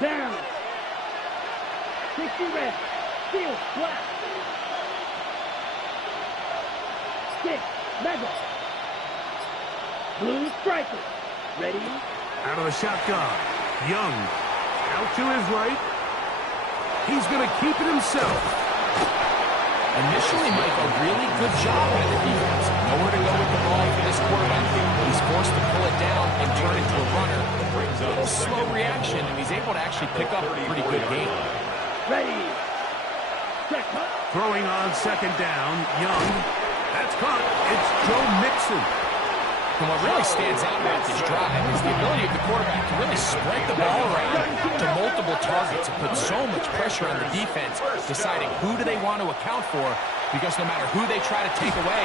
Down. 60 red. Field black. Stick. Mega. Blue striker. Ready? Out of the shotgun. Young. Out to his right. He's going to keep it himself. Initially, Mike, a really good job by the defense. Nowhere to go with the ball for this quarterback. He's forced to pull it down and turn it to a runner. A little slow reaction, and he's able to actually pick up a pretty good game. Ready. Check. Throwing on second down. Young. That's caught. It's Joe Mixon. And what really stands out about this drive is the ability of the quarterback to really spread the ball around to multiple targets and put so much pressure on the defense, deciding who do they want to account for, because no matter who they try to take away,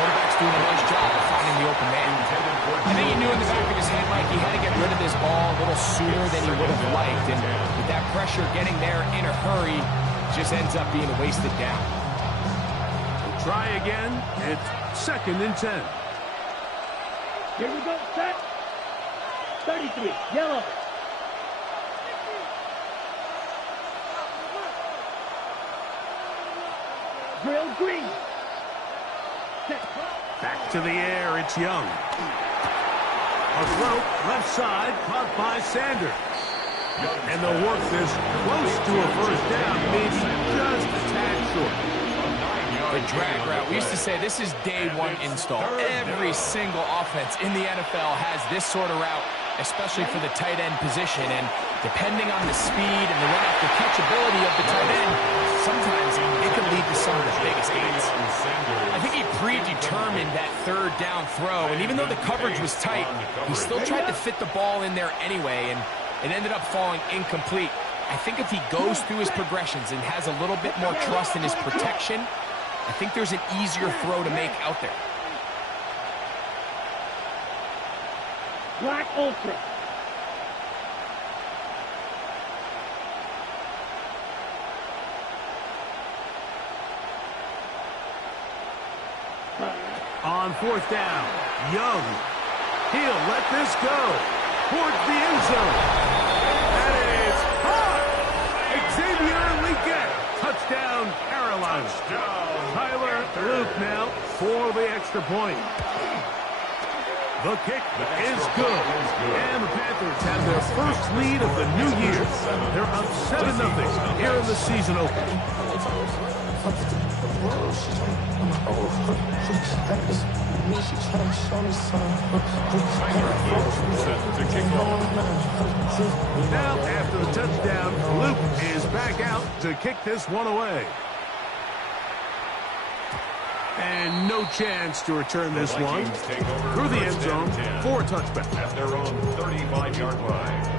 quarterback's doing a nice job of finding the open man. I think he knew in the back of his head, Mike, he had to get rid of this ball a little sooner than he would have liked, and with that pressure getting there in a hurry, just ends up being a wasted down. Try again. It's 2nd and 10. Here we go, set. 33, yellow. Drill green. Set. Back to the air, it's Young. A throw, left side, caught by Sanders. And they'll work this close to a first down, maybe just a tad short. The drag route. We used to say this is day one install. Every single offense in the NFL has this sort of route, especially for the tight end position. And depending on the speed and the run-after catchability of the tight end, sometimes it can lead to some of the biggest gains. I think he predetermined that third down throw, and even though the coverage was tight, he still tried to fit the ball in there anyway, and it ended up falling incomplete. I think if he goes through his progressions and has a little bit more trust in his protection, I think there's an easier throw to make out there. Black Ultra. On 4th down, Young. He'll let this go towards the end zone. That is hot. Xavier Leggett. Touchdown, Carolina. Tyler Luke now for the extra point. The kick is good. And the Panthers have their first lead of the new year. They're up 7-0 here in the season opener. Now, after the touchdown, Luke is back out to kick this one away. And no chance to return this one through the end zone for a touchback. At their own 35-yard line.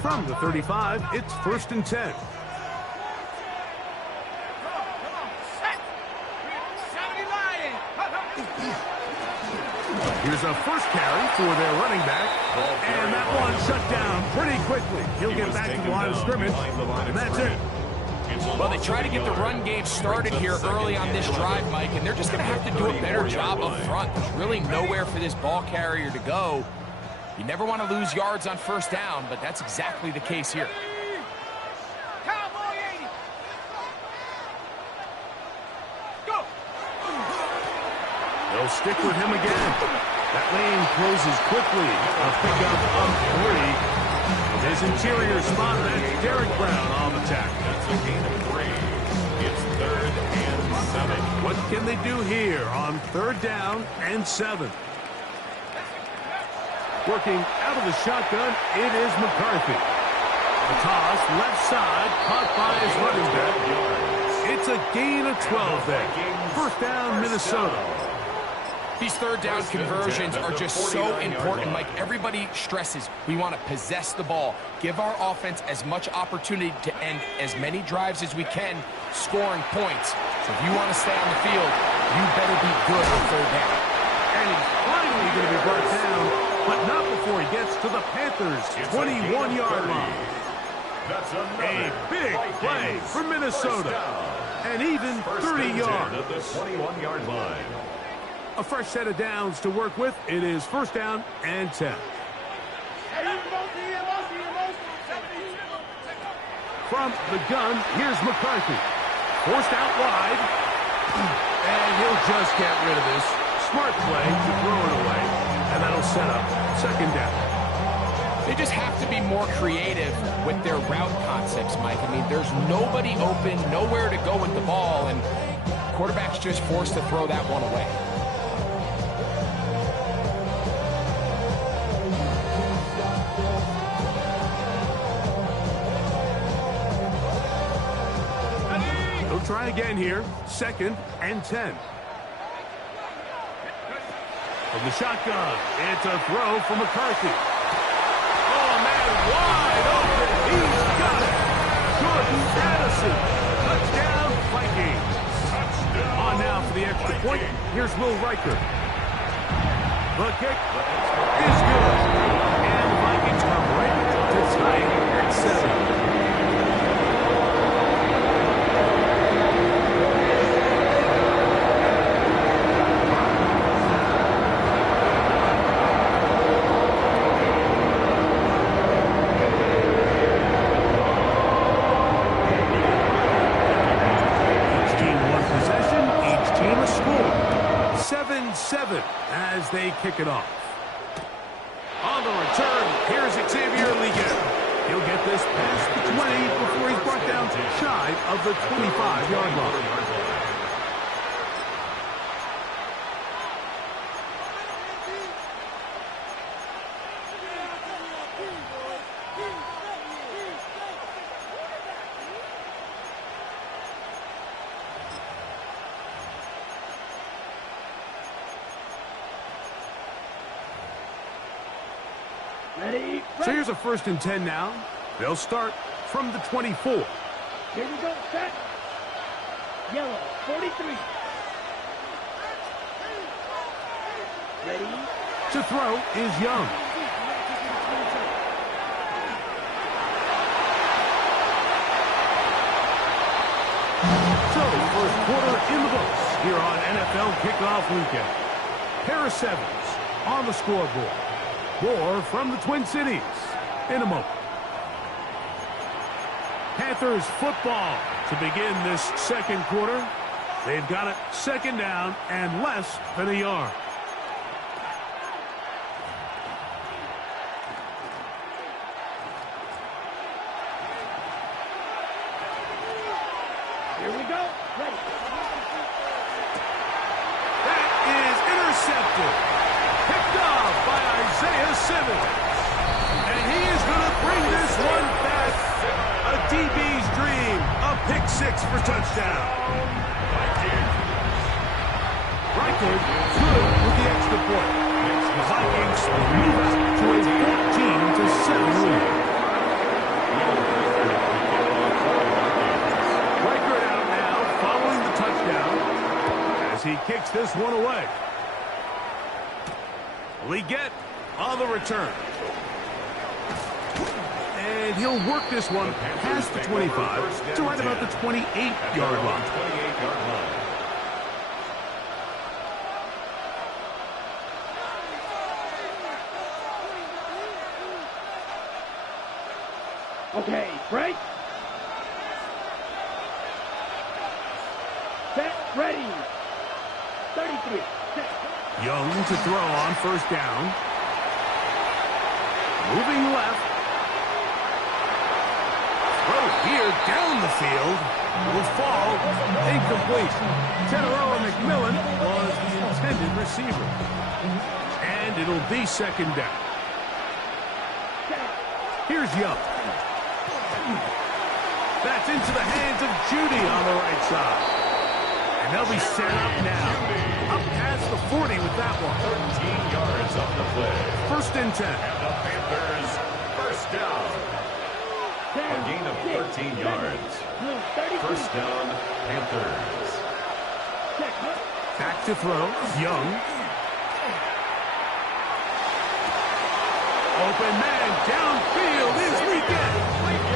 From the 35, it's 1st and 10. Here's a first carry for their running back. And that one shut down pretty quickly. He'll get back to the line of scrimmage, and that's it. Well, they try to get the run game started here early on this drive, Mike, and they're just going to have to do a better job up front. There's really nowhere for this ball carrier to go. You never want to lose yards on first down, but that's exactly the case here. They'll stick with him again. That lane closes quickly. A pickup of 3. With his interior spot, that's Derek Brown on the tackle. That's a gain of 3. It's 3rd and 7. What can they do here on 3rd down and 7? Working out of the shotgun, it is McCarthy. The toss, left side, caught by his running back. It's a gain of 12 there. 1st down, Minnesota. These 3rd down conversions are just so important, Mike. Everybody stresses we want to possess the ball, give our offense as much opportunity to end as many drives as we can, scoring points. So if you want to stay on the field, you better be good on 3rd down. And he's finally going to be brought down, but not before he gets to the Panthers' 21-yard line. That's A big play for Minnesota. And even 30 yards. At the 21-yard line. A fresh set of downs to work with. It is first down and 10. From the gun, here's McCarthy. Forced out wide. And he'll just get rid of this. Smart play to throw it away. And that'll set up second down. They just have to be more creative with their route concepts, Mike. I mean, there's nobody open, nowhere to go with the ball, and quarterback's just forced to throw that one away. He'll try again here. Second and 10. From the shotgun, it's a throw for McCarthy. Wide open. He's got it. Jordan Addison. Touchdown, Vikings. On now for the extra point. Here's Will Riker. The kick is good. And the Vikings come right to tie at 7. As they kick it off. On the return, here's Xavier Liggett. He'll get this past the 20 before he's brought down shy of the 25-yard line. Ready? So here's a first and 10 now. They'll start from the 24. Here we go, set. Yellow, 43. Ready? To throw is Young. So, first quarter in the books here on NFL Kickoff Weekend. Pair of sevens on the scoreboard. More from the Twin Cities in a moment. Panthers football to begin this second quarter. They've got it second down and less than a yard. Here we go. Ready. That is intercepted. Picked off by Isaiah Simmons. And he is going to bring this one back. A DB's dream. A pick six for touchdown. Riker good with the extra point. The Vikings move out to a 14-7 lead. Riker out now following the touchdown as he kicks this one away. Liggett on the return. And he'll work this one past the 25 to right about the 28-yard line. Okay, break. Set, ready. 33, set. Young to throw on first down. Moving left. Throw here down the field. Will fall. Incomplete. Teteroa McMillan was the intended receiver. And it'll be second down. Here's Young. That's into the hands of Judy on the right side. And they'll be set up now. Up past the 40 with that one. 13 yards on the play. First and 10. And the Panthers first down. A gain of 13 yards. First down, Panthers. Back to throw. Young. Open man downfield is Leggett.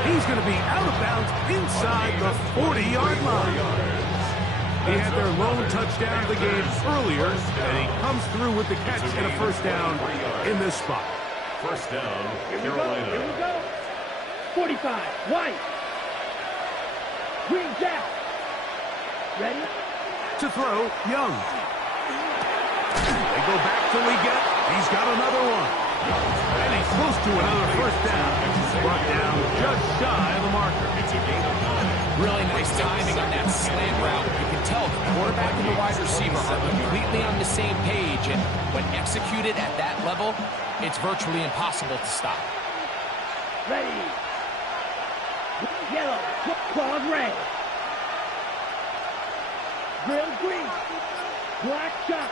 He's going to be out of bounds inside the 40-yard line. He had their lone touchdown of the game earlier, and he comes through with the catch and a first down in this spot. First down, Carolina. Here we go. 45, White. Green down. Ready? To throw, Young. They go back to Leggett. He's got another one. And he's close to another first down. Brought down just shy of the marker. It's a gain of 9. Really nice timing on that slant route. You can tell the quarterback and the wide receiver are completely on the same page, and when executed at that level, it's virtually impossible to stop. Ready. Yellow. Claws red. Grill green. Black shot.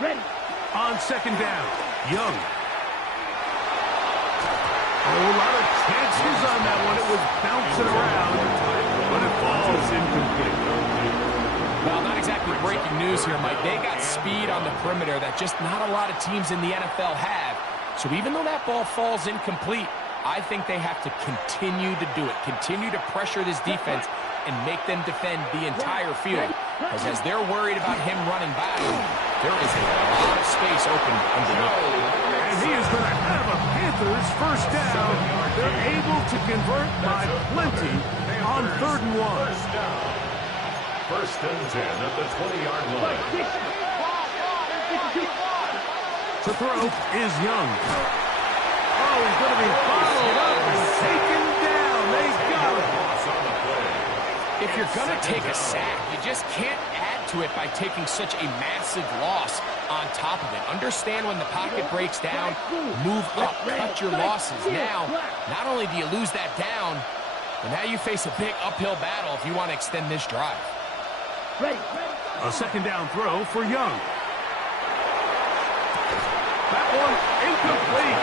Ready. On second down, Young. Oh, a lot of chances on that one. It was bouncing around, but it falls incomplete. Well, not exactly breaking news here, Mike. They got speed on the perimeter that just not a lot of teams in the NFL have. So even though that ball falls incomplete, I think they have to continue to do it, continue to pressure this defense and make them defend the entire field. Because as they're worried about him running by them, there is a lot of space open underneath. And he is going to have a Panthers first down. They're able to convert by plenty on 3rd and 1. First and 10 at the 20-yard line. To throw is Young. Oh, he's going to be followed up and taken down. They got him. If you're going to take a sack, you just can't add to it by taking such a massive loss on top of it. Understand when the pocket breaks down, move up, cut your losses. Now, not only do you lose that down, but now you face a big uphill battle if you want to extend this drive. A second down throw for Young. That one incomplete.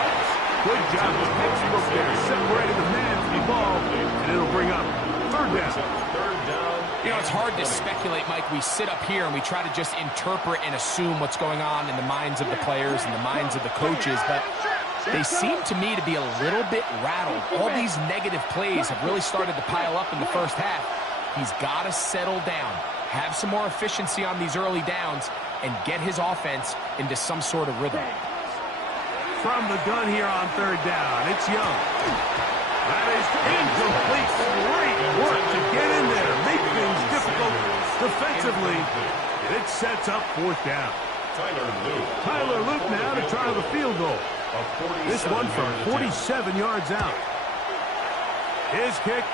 Good job with textbook there, separating the man from the ball, and it'll bring up 3rd down. You know, it's hard to speculate, Mike. We sit up here and we try to just interpret and assume what's going on in the minds of the players and the minds of the coaches, but they seem to me to be a little bit rattled. All these negative plays have really started to pile up in the first half. He's got to settle down, have some more efficiency on these early downs, and get his offense into some sort of rhythm. From the gun here on 3rd down, it's Young. That is incomplete. Great work to get in there, make things difficult defensively. And it sets up 4th down. Tyler Luke now to try the field goal. This one from 47 yards out. His kick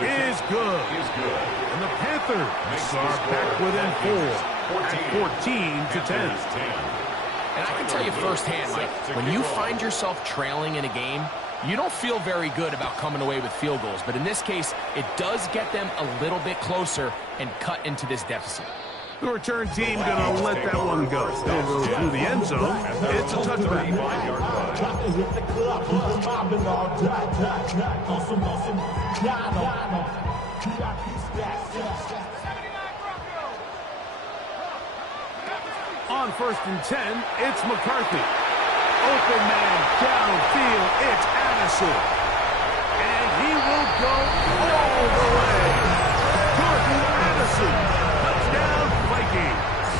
is good. And the Panthers are back within 4 at 14-10. And I can tell you firsthand, Mike, when you find yourself trailing in a game, you don't feel very good about coming away with field goals. But in this case, it does get them a little bit closer and cut into this deficit. The return team going to let that one go. They'll go through the end zone. It's a touchback. On 1st and 10, it's McCarthy. Open man downfield, it's Addison. And he will go all the way. Jordan Addison, touchdown Vikings.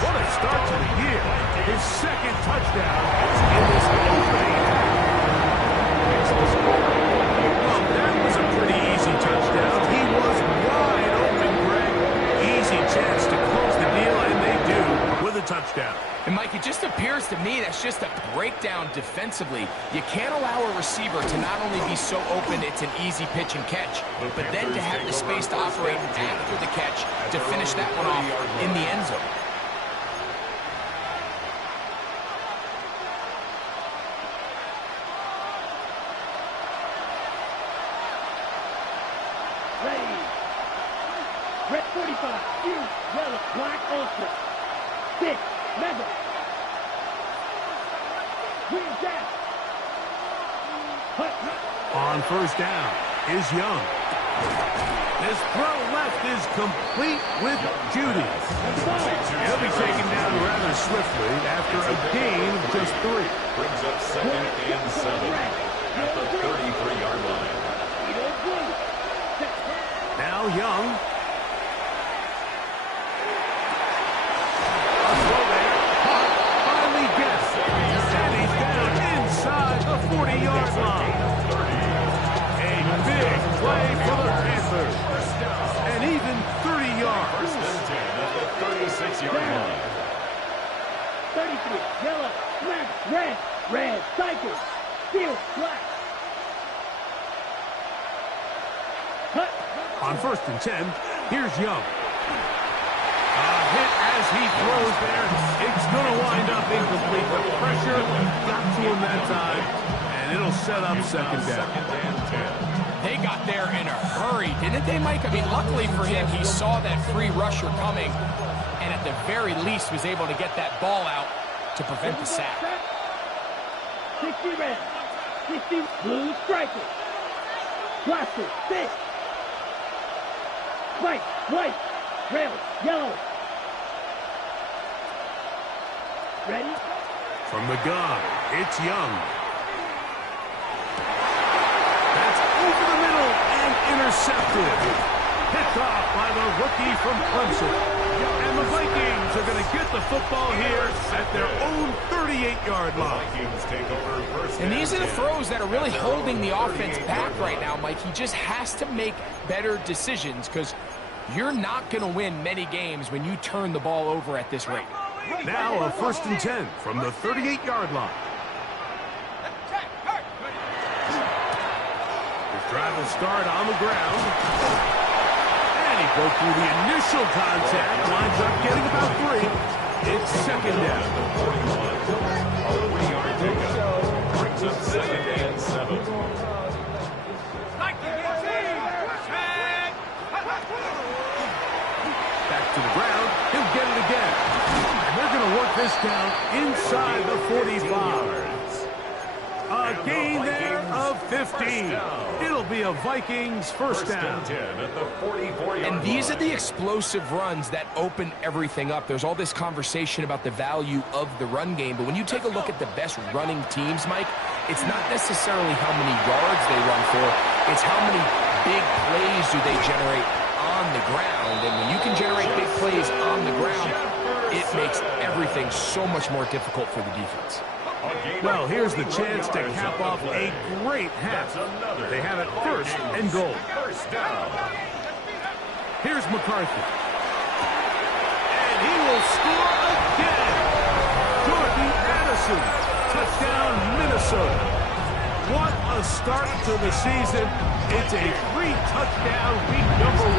What a start to the year. His 2nd touchdown in this opening. Well, that was a pretty easy touchdown. He was wide open, Greg. Easy chance to close the deal, and they do with a touchdown. And, Mike, it just appears to me that's just a breakdown defensively. You can't allow a receiver to not only be so open it's an easy pitch and catch, but then to have the space to operate after the catch to finish that one off in the end zone. Red 45, yellow, black ultra. 6, leather. Green down. On 1st down is Young. This throw left is complete with Judy. He'll be taken down rather swiftly after a gain of just 3. Brings up 2nd and 7 at the 33-yard line. Now Young. A throw there. Caught. Finally gets it. And he's down inside the 40-yard line. A big play for the Panthers. And even 30 yards. First and 10 at the 36-yard line. 33, yellow, red, cycle, steel, black. Cut. On 1st and 10, here's Young. A hit as he throws there. It's going to wind up incomplete. The pressure got to him that time, and it'll set up 2nd down. 2nd and 10. They got there in a hurry, didn't they, Mike? I mean, luckily for him, he saw that free rusher coming, and at the very least was able to get that ball out to prevent the sack. 60 red, 60 blue striker, blaster, 6, white, red, yellow. Ready? From the gun, it's Young. That's over the middle and intercepted. Picked off by the rookie from Clemson. And the Vikings are going to get the football here at their own 38-yard line. Vikings take over first. And these are the throws that are really holding the offense back right now, Mike. He just has to make better decisions because you're not going to win many games when you turn the ball over at this rate. Now a 1st and 10 from the 38-yard line. His drive will start on the ground. And he broke through the initial contact, winds up getting about 3. It's 2nd down. 40-yard pickup. Brings up 2nd and 7. Back to the ground. He'll get it again. And they're going to work this down inside the 45. A gain there of 15. It'll be a Vikings first down. And these are the explosive runs that open everything up. There's all this conversation about the value of the run game, but when you take a look at the best running teams, Mike, it's not necessarily how many yards they run for, it's how many big plays do they generate on the ground. And when you can generate big plays on the ground, it makes everything so much more difficult for the defense. Well, here's the chance to cap off a great half. They have it 1st and goal. Here's McCarthy. And he will score again. Jordan Addison. Touchdown, Minnesota. What a start to the season. It's a 3-touchdown week number 1.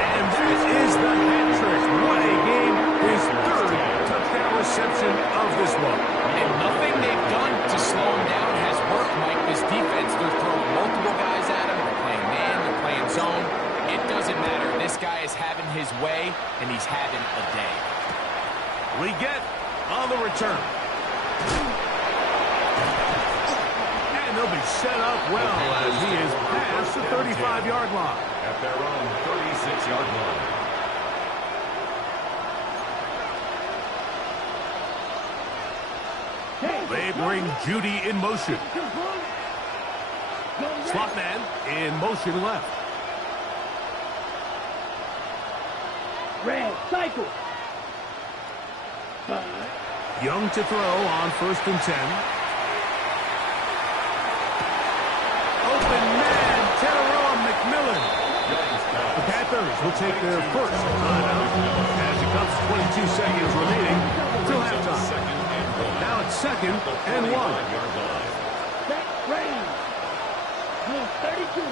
And that is the hat trick. What a game. His 3rd touchdown reception of this one. And nothing they've done to slow him down has worked, Mike. This defense, they're throwing multiple guys at him. They're playing man, they're playing zone. It doesn't matter. This guy is having his way, and he's having a day. We get on the return. And they'll be set up well as he is past the 35-yard line. At their own 36-yard line. They bring Judy in motion. Slot man in motion left. Red, cycle. Young to throw on 1st and 10. Open man, Terrell McMillan. The Panthers will take their first timeout as it comes 22 seconds remaining till halftime. Now it's 2nd and 1. Set, ready. Blue 32.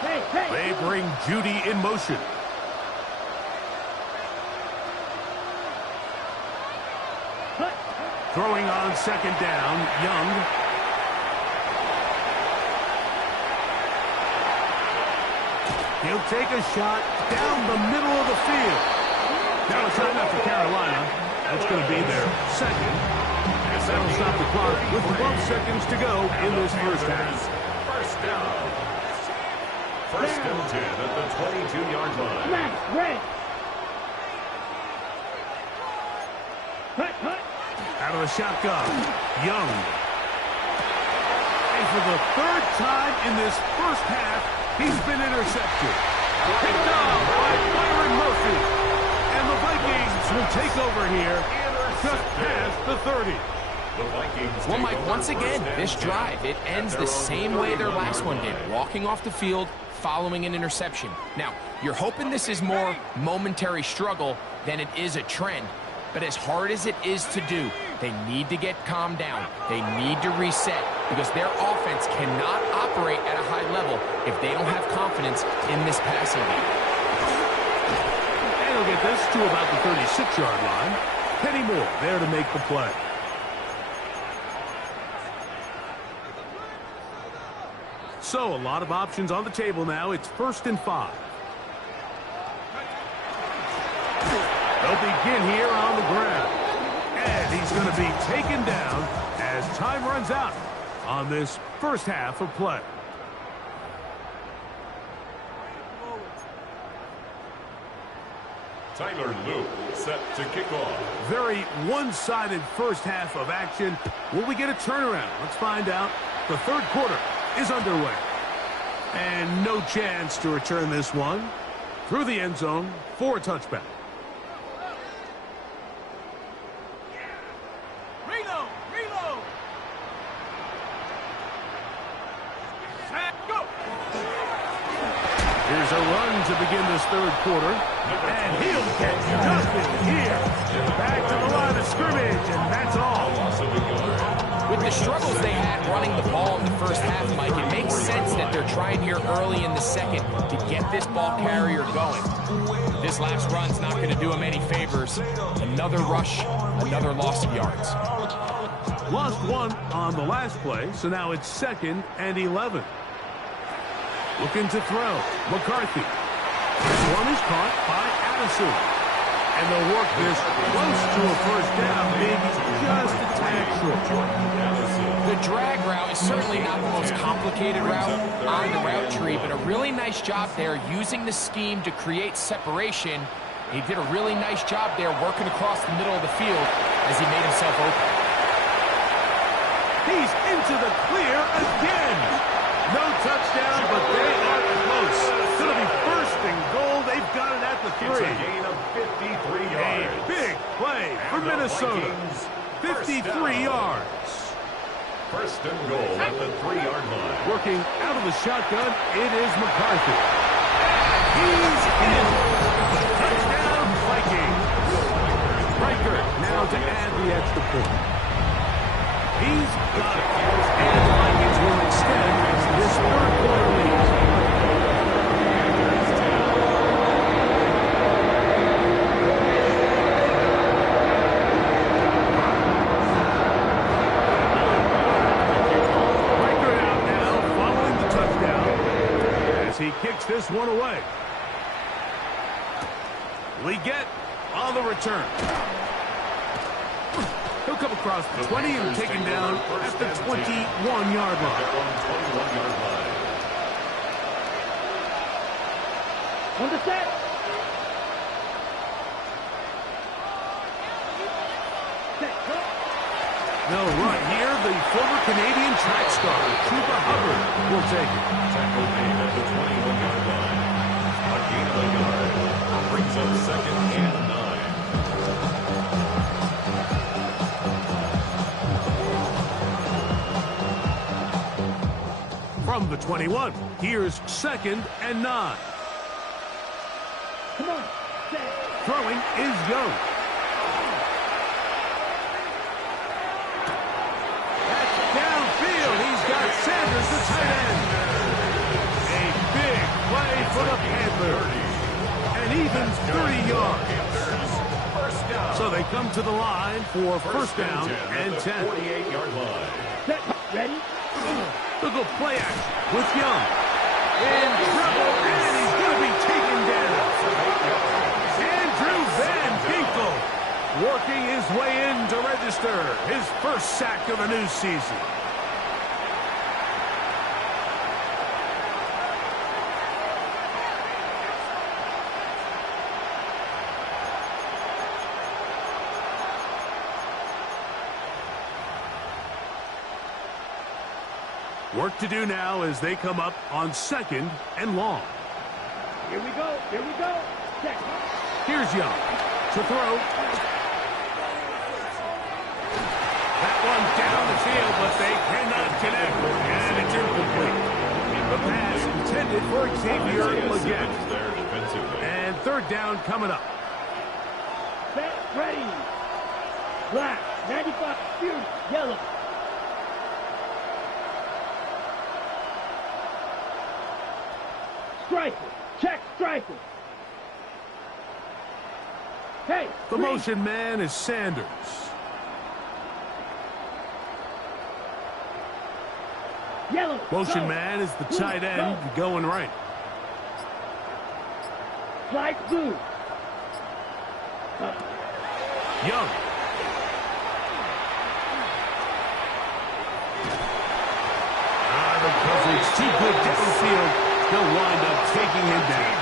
Hey. They bring Judy in motion. Cut. Throwing on 2nd down, Young. He'll take a shot down the middle of the field. Now a timeout for Carolina. That's going to be their 2nd. And that'll stop the clock with 12 seconds to go in this first half. First down. First and 10 at the 22-yard line. Smash, red. Cut. Out of the shotgun, Young. And for the third time in this first half, he's been intercepted. Picked off by Byron Murphy. And the Vikings will take over here just past the 30. Well, Mike, once again, this drive, it ends the same way their last one did, walking off the field, following an interception. Now, you're hoping this is more momentary struggle than it is a trend, but as hard as it is to do, they need to get calmed down. They need to reset because their offense cannot operate at a high level if they don't have confidence in this passing game. And he'll get this to about the 36-yard line. Kenny Moore there to make the play. So, a lot of options on the table now. It's 1st and 5. They'll begin here on the ground. And he's going to be taken down as time runs out on this first half of play. Tyler Luke set to kick off. Very one-sided first half of action. Will we get a turnaround? Let's find out. The third quarter is underway. And no chance to return this one through the end zone for a touchback. Reload. Go. Here's a run to begin this third quarter. And he'll get nothing here. Back to the line of scrimmage, and that's all. With the struggles they had running the ball in the first half, Mike, it makes sense that they're trying here early in the second to get this ball carrier going. This last run's not going to do him any favors. Another rush, another loss of yards. Lost one on the last play, so now it's 2nd and 11. Looking to throw. McCarthy. This one is caught by Addison. And they'll work this close to a first down, maybe just a tad short. The drag route is certainly not the most complicated route on the route tree, but a really nice job there using the scheme to create separation. He did a really nice job there working across the middle of the field as he made himself open. He's into the clear again. No touchdown, but they are close. It's going to be 1st and goal. They've got it at the 3. It's a gain of 53 yards. A big play for Minnesota. 53 yards. 1st and goal at the 3-yard line. Working out of the shotgun, it is McCarthy. He's in. Touchdown, Vikings. Riker now to add the extra point. He's got it. And the Vikings will extend this third quarter lead. He kicks this one away. Liggett on the return. He'll come across the 20 and taken down at the 21-yard line. On the set. No run here. The former Canadian track star, Chuba Hubbard, will take it. Tackle made at the 21-yard line. A gain of a yard. Brings up 2nd and 9. From the 21, here's 2nd and 9. Come on. Set. Throwing is Young. Sanders, the tight end. A big play for the Panthers. And even 30 yards. So they come to the line for first down and 10. 48-yard line. Set. Ready? Look at play action with Young. In trouble, and he's going to be taken down. Andrew Van Ginkel working his way in to register his first sack of the new season. Work to do now as they come up on 2nd and long. Here we go. Here we go. Check. Here's Young to throw. That one down the field, but they cannot connect. And it's incomplete. The pass intended for Xavier again. And 3rd down coming up. Set, ready. Black, 95, Fury, yellow. Striker, check striker. Hey, the green. motion man is Sanders. Yellow. Motion go. man is the Blue, tight end go. going right. Flag blue. Young. The coverage too good downfield. They'll wind up taking him down.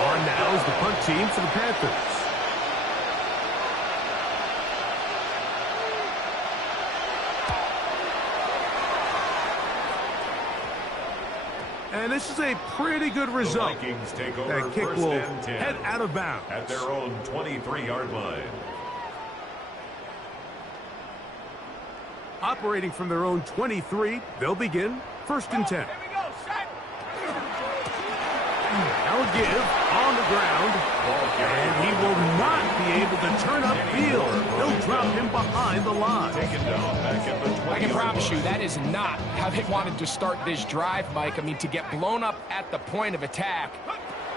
On now is the punt team for the Panthers. And this is a pretty good result. The Vikings take over. That kick will head out of bounds at their own 23-yard line. Operating from their own 23, they'll begin 1st and 10. Now a give on the ground, and he will not be able to turn upfield. They'll drop him behind the line. I can promise you that is not how they wanted to start this drive, Mike. I mean, to get blown up at the point of attack,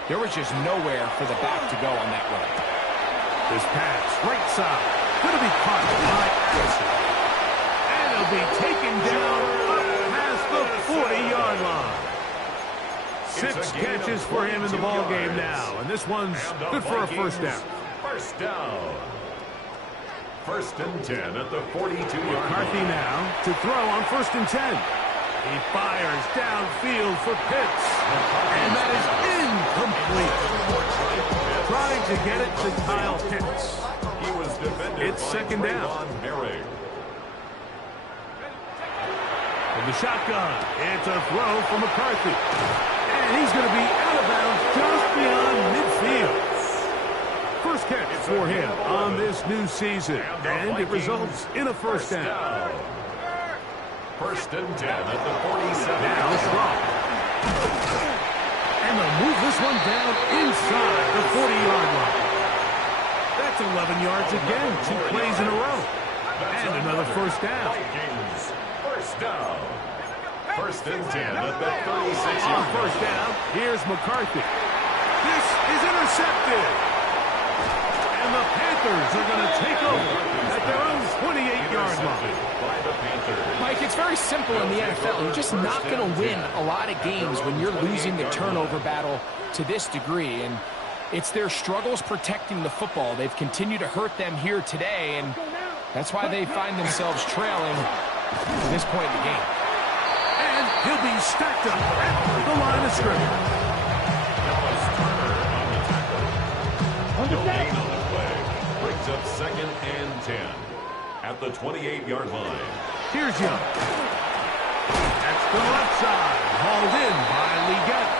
there was just nowhere for the back to go on that run. This pass, right side, going to be caught by Addison. And he'll be taken down up past the 40-yard line. 6 catches for him in the ball game now, and this one's good for a 1st down. 1st down. 1st and 10 at the 42-yard line. McCarthy now to throw on 1st and 10. He fires downfield for Pitts, and that is incomplete. Trying to get it to Kyle Pitts. He was defended. It's 2nd down. From the shotgun, it's a throw for McCarthy. And he's going to be out of bounds just beyond midfield. 1st catch for him on this new season, and it results in a 1st down. 1st and 10 at the 47. Now Strong. And they'll move this one down inside the 40-yard line. That's 11 yards again, 2 plays in a row. And another 1st down. 1st down. 1st and 10 at the 36. On 1st down, here's McCarthy. This is intercepted. And the Panthers are going to take over at their own 28-yard line. Mike, it's very simple in the NFL. You're just not going to win a lot of games when you're losing the turnover battle to this degree. And it's their struggles protecting the football. They've continued to hurt them here today, and that's why they find themselves trailing at this point in the game. And he'll be stacked up at the line of scrimmage. No gain on the play. Brings up 2nd and 10 at the 28-yard line. Here's Young. That's to the left side. Hauled in by Leggett.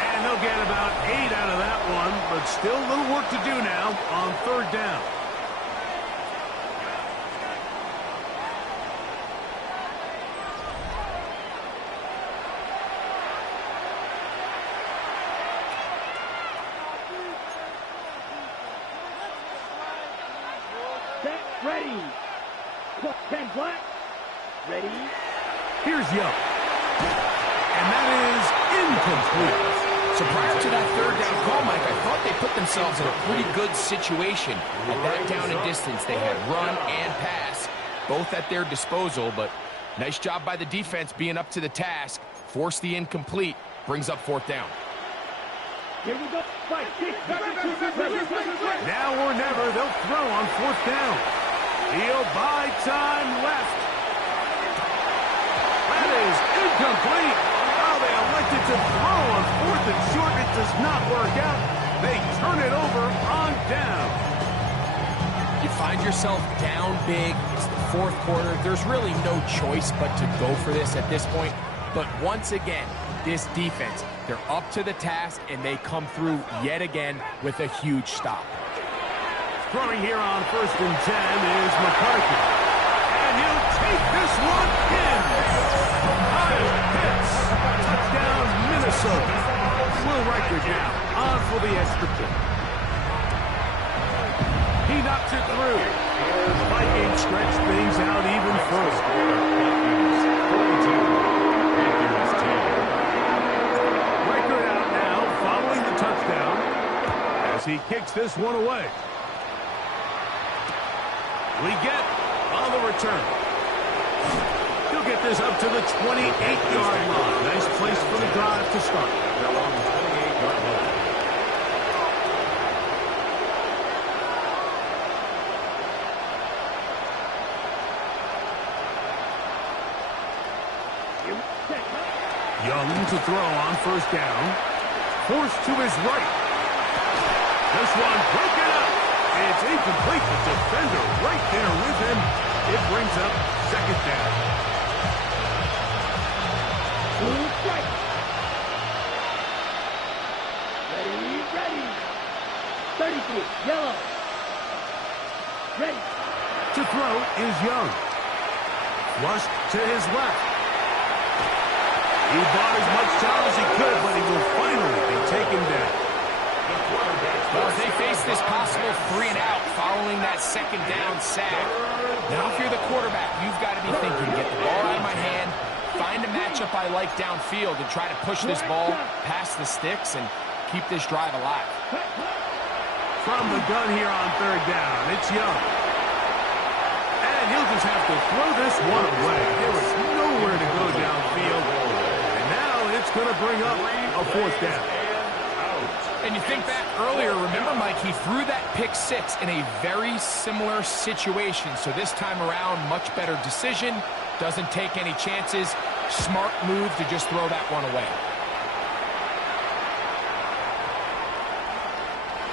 And they'll get about 8 out of that one, but still a little work to do now on 3rd down. Ready. 10 black. Ready. Here's Young. And that is incomplete. So prior to that 3rd down call, Mike, I thought they put themselves in a pretty good situation. At that down and distance, they had run and pass, both at their disposal, but nice job by the defense being up to the task. Force the incomplete, brings up 4th down. Here we go. Fight. Now or never, they'll throw on 4th down. He'll buy time left. That is incomplete. Oh, they elected to throw on 4th and short. It does not work out. They turn it over on down. You find yourself down big. It's the fourth quarter. There's really no choice but to go for this at this point. But once again, this defense, they're up to the task, and they come through yet again with a huge stop. Throwing here on 1st and 10 is McCarthy. And he'll take this one in. Kyle Pitts. Touchdown, Minnesota. Will Riker now on for the extra point. He knocks it through. The Vikings stretch things out even further. Riker out now following the touchdown as he kicks this one away. Liggett on the return. He'll get this up to the 28-yard line. Nice place for the drive to start. They're on the 28-yard line. Young to throw on 1st down. Forced to his right. This one broken up. It's incomplete. The defender right there with him. It brings up 2nd down. Right. Ready. 33, yellow. Ready. To throw is Young. Flushed to his left. He bought as much time as he could, but he will finally be taken down. Well, as they face this possible 3 and out following that 2nd down sack, now if you're the quarterback, you've got to be thinking, get the ball out of my hand, find a matchup I like downfield and try to push this ball past the sticks and keep this drive alive. From the gun here on 3rd down, it's Young. And he'll just have to throw this one away. There was nowhere to go downfield. And now it's going to bring up a 4th down. And you think back earlier, remember, Mike, he threw that pick 6 in a very similar situation. So this time around, much better decision. Doesn't take any chances. Smart move to just throw that one away.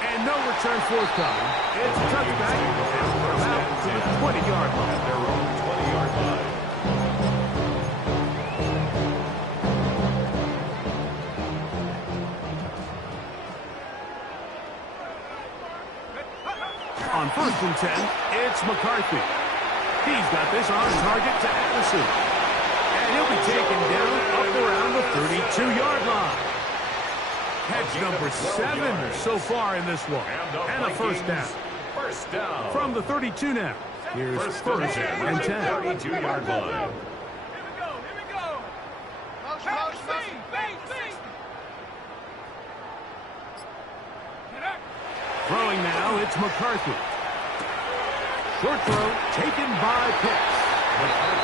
And no return forthcoming. It's a touchback. And we're out to the 20-yard line. Their own 20-yard line. On 1st and 10, it's McCarthy. He's got this on target to Addison. And he'll be taken down up around the 32-yard line. Catch number 7 so far in this one. And a 1st down. First down. From the 32 now. Here's 1st and 10. 32-yard line. Here we go. Throwing now, it's McCarthy. Short throw taken by Pitts.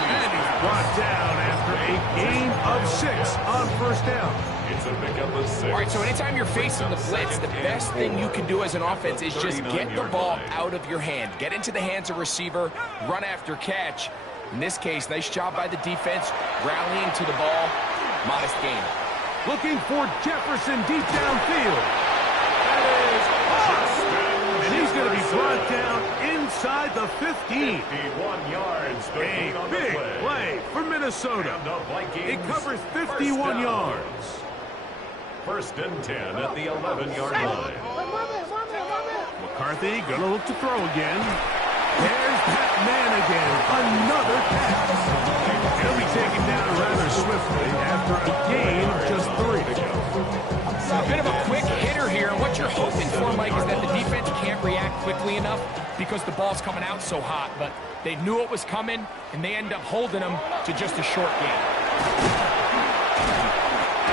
And he's brought down after a gain of 6 on 1st down. It's a pickup of 6. All right, so anytime you're facing the blitz, the best thing you can do as an offense is just get the ball out of your hand. Get into the hands of receiver, run after catch. In this case, nice job by the defense, rallying to the ball. Modest gain. Looking for Jefferson deep downfield. That is off. And he's going to be brought down inside the 15. 51 yards. A big play for Minnesota. It covers 51 yards. 1st and 10 at the 11-yard line. McCarthy gonna look to throw again. There's that man again. Another pass. He'll be taken down rather swiftly after a gain of just 3. A bit of a quick hitter here, and what you're hoping for, Mike, is that the defense can't react quickly enough because the ball's coming out so hot, but they knew it was coming, and they end up holding them to just a short gain.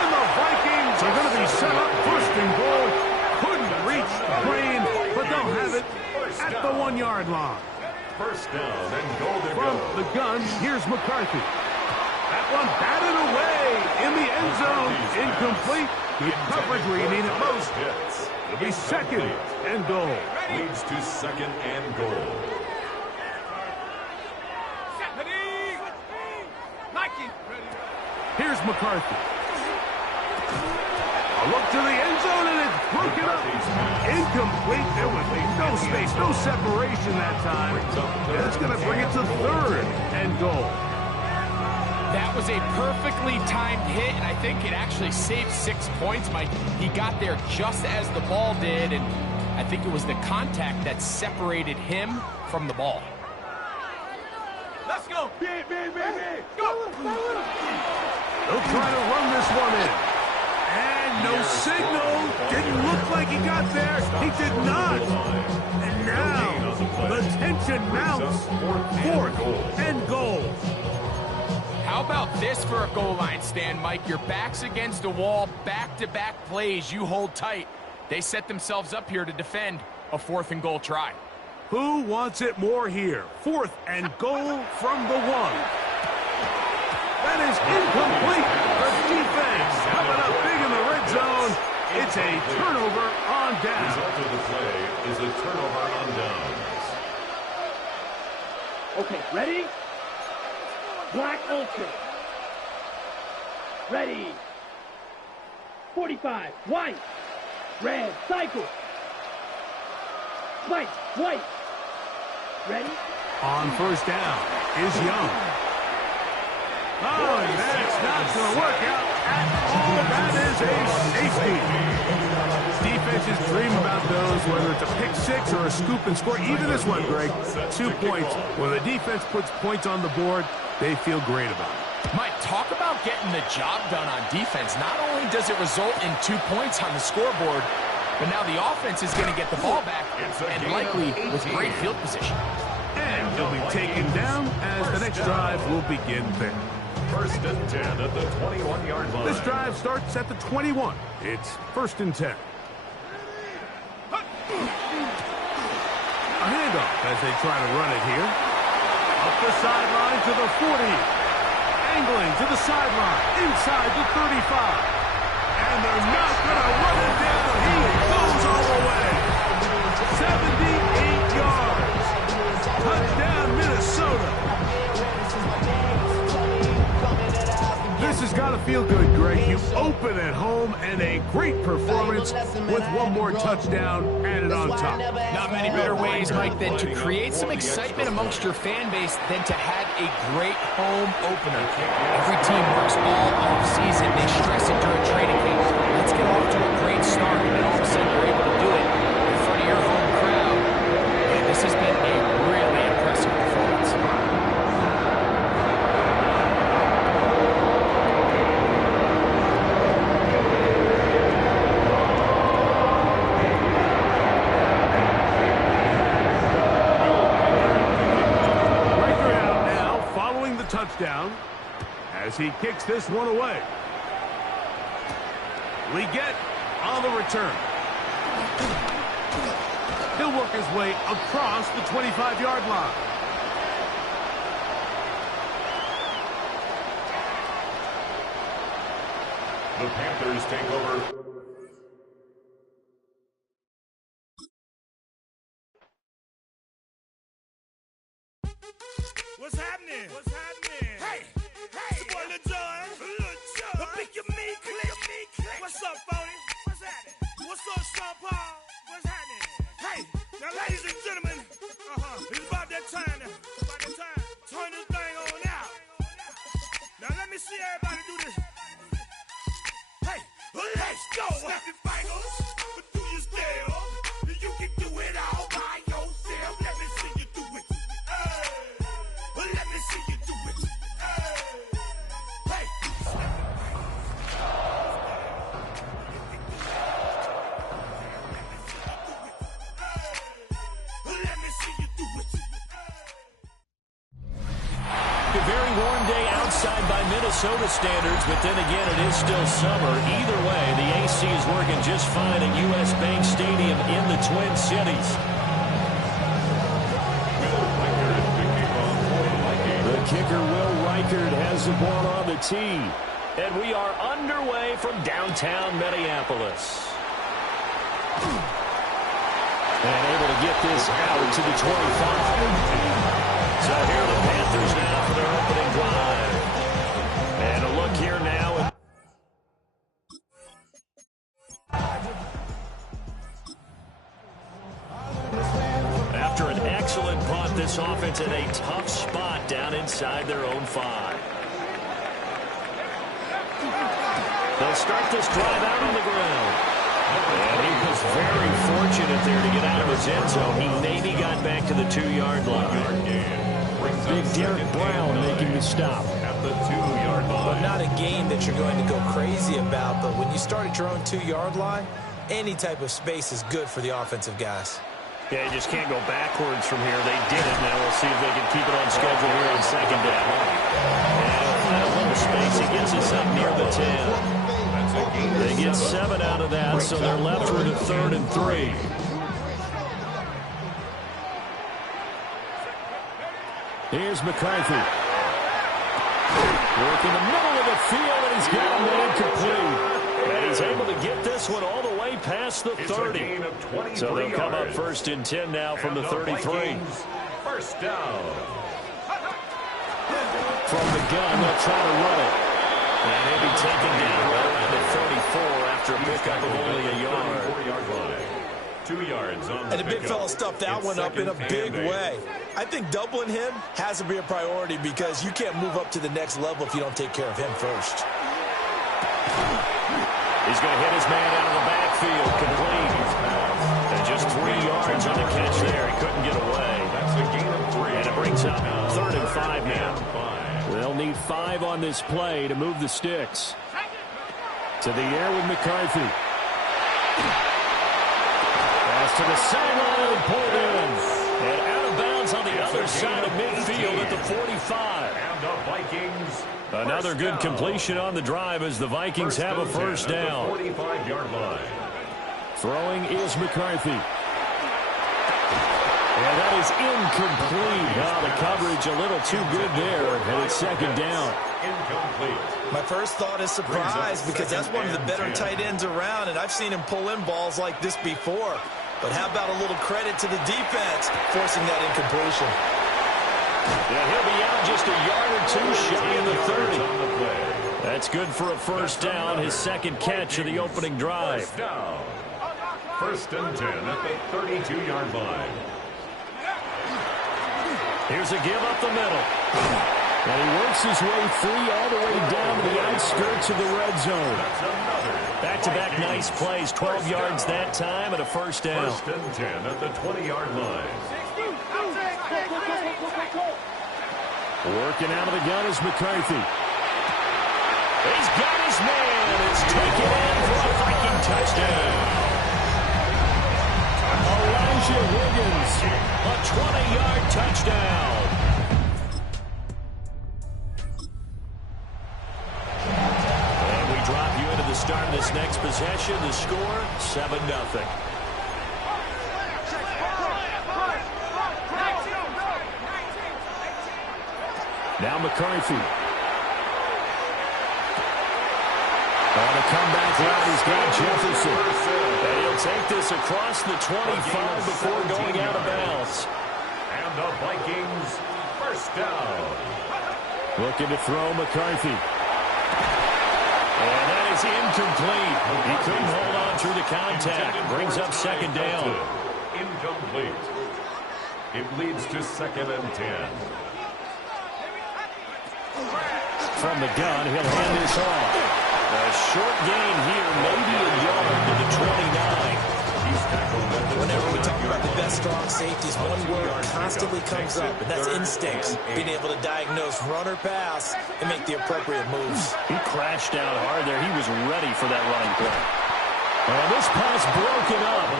And the Vikings are going to be set up 1st and goal. Couldn't reach the plane, but they'll have it at the 1-yard line. 1st down and goal to From go. the gun, here's McCarthy. That one batted away in the end zone. Incomplete. Good coverage where you need it most. It'll be 2nd and goal. Leads to 2nd and goal. Here's McCarthy. A look to the end zone, and it's broken up. Incomplete. There was no space, no separation that time. And it's going to bring it to third and goal. That was a perfectly timed hit, and I think it actually saved 6 points, Mike. He got there just as the ball did, and I think it was the contact that separated him from the ball. Let's go. Big. Go. They'll try to run this one in. And no signal. Didn't look like he got there. He did not. And now the tension mounts. Fourth and goal. How about this for a goal line stand, Mike? Your back's against the wall, back-to-back plays, you hold tight. They set themselves up here to defend a 4th and goal try. Who wants it more here? 4th and goal from the 1. That is incomplete. The defense coming up big in the red zone. It's a turnover on down. The result of the play is a turnover on downs. Okay, ready? Black ultra. Ready. 45. White. Red. Cycle. White. White. Ready? On first down is Young. Oh, and that's not going to work out at all. That is a safety. Defenses dream about those, whether it's a pick six or a scoop and score. Even this one, Greg, 2 points. When the defense puts points on the board, they feel great about it. Mike, talk about getting the job done on defense. Not only does it result in 2 points on the scoreboard, but now the offense is going to get the ball back, and likely with great field position. And he'll be taken down as the next drive will begin there. First and 10 at the 21-yard line. This drive starts at the 21. It's 1st and 10. A handoff as they try to run it here. Up the sideline to the 40. Angling to the sideline. Inside the 35. And they're not going to run it down. He goes all the way. 78 yards. Touchdown, Minnesota. This has got to feel good, Greg. You open at home and a great performance with one more touchdown added on top. Not many better ways, Mike, than to create some excitement amongst your fan base than to have a great home opener. Every team works all off-season. They stress it during training camp. Let's get off to a great start, and all of a sudden we're able to do it in front of your home crowd. And this has been a really impressive performance. Touchdown as he kicks this one away. Leggett on the return. He'll work his way across the 25-yard line. The Panthers take over. What's happening? What's happening? Hey, it's your boy Lil Jon. The pick your me click. What's up, Phony? What's happening? What's up, Sean Paul? What's happening? Hey, now ladies and gentlemen, it's about that time now. Turn this thing on out. Now let me see everybody do this. Hey, let's go. Snap your fingers, but do you still? You can do it all by yourself. Let me see you do it. Let me see you do it. Hey. Let me see you do it. A very warm day outside by Minnesota standards, but then again, it is still summer. Either way, the AC is working just fine at U.S. Bank Stadium in the Twin Cities. Kicker Will Reichard has the ball on the tee. And we are underway from downtown Minneapolis. And able to get this out to the 25. So here are the Panthers now for their opening drive. And a look here now. excellent punt. This offense in a tough spot down inside their own 5. They'll start this drive out on the ground. And he was very fortunate there to get out of his end zone. He maybe got back to the 2-yard line. Big Derek Brown making the stop. At the 2-yard line. Well, not a game that you're going to go crazy about, but when you start at your own 2-yard line, any type of space is good for the offensive guys. Yeah, you just can't go backwards from here. They did it. Now we'll see if they can keep it on schedule here on second down. And a little space. He gets us up near the 10. They get 7 out of that, so they're left with a 3rd and 3. Here's McCarthy. Work in the middle of the field, and he's got him incomplete. And he's able to get this one all the way past the 30. So they'll come up 1st and 10 now from the 33. First down. From the gun, they'll try to run it. And he'll be taken down right around the 34 after a pickup of only a yard. 34-yard line. 2 yards on the And the big fella stuffed that one up in a big way. I think doubling him has to be a priority because you can't move up to the next level if you don't take care of him first. He's going to hit his man out of the backfield, complete. And just 3 yards on the catch there. He couldn't get away. That's a gain of 3. And it brings up 3rd and 5 now. They'll need 5 on this play to move the sticks. To the air with McCarthy. Pass to the sideline and pulled in. And out of bounds on the other side of midfield at the 45. And the Vikings. Another good completion on the drive as the Vikings have a first down. 45-yard line. Throwing is McCarthy. And that is incomplete. Oh, the coverage a little too good there. And it's 2nd down. Incomplete. My first thought is surprise because that's one of the better tight ends around, and I've seen him pull in balls like this before. But how about a little credit to the defense forcing that incompletion? Yeah, he'll be out just a yard or 2 shy of the 30. That's good for a first down, his 2nd catch of the opening drive. First down. 1st and 10 at the 32-yard line. Here's a give up the middle. And he works his way free all the way down to the outskirts of the red zone. Back-to-back nice plays, 12 yards that time and a first down. 1st and 10 at the 20-yard line. Working out of the gun is McCarthy. He's got his man. It's taken in for a Viking touchdown. Elijah Higgins. A 20-yard touchdown. And we drop you into the start of this next possession. The score, 7-0. Now McCarthy. On the comeback route, he's got Jefferson. And he'll take this across the 25 before going out of bounds. And the Vikings, first down. Looking to throw McCarthy. And that is incomplete. He couldn't hold on through the contact. Brings up 2nd down. Incomplete. It leads to 2nd and 10. From the gun, he'll hand this off. A short gain here, maybe a yard to the 29. Whenever we talk about the best strong safeties, one word constantly comes up, and that's instincts. Being able to diagnose run or pass and make the appropriate moves. He crashed down hard there. He was ready for that running play. And this pass broken up.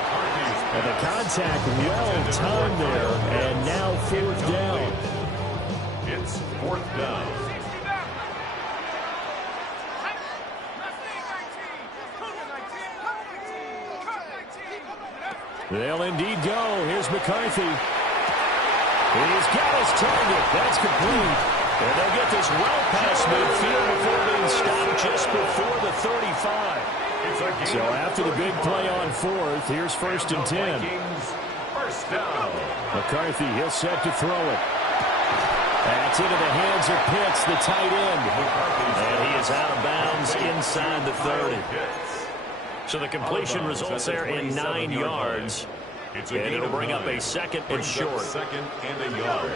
And the contact well timed there. And now 4th down. It's 4th down. They'll indeed go. Here's McCarthy. He's got his target. That's complete. And they'll get this well past midfield before being stopped just before the 35. So after the big play on 4th, here's 1st and 10. First down. McCarthy, he'll set to throw it. That's into the hands of Pitts, the tight end. And he is out of bounds inside the 30. So the completion results there in 9 yards. It's and it'll bring up a second and short. Second and a yard.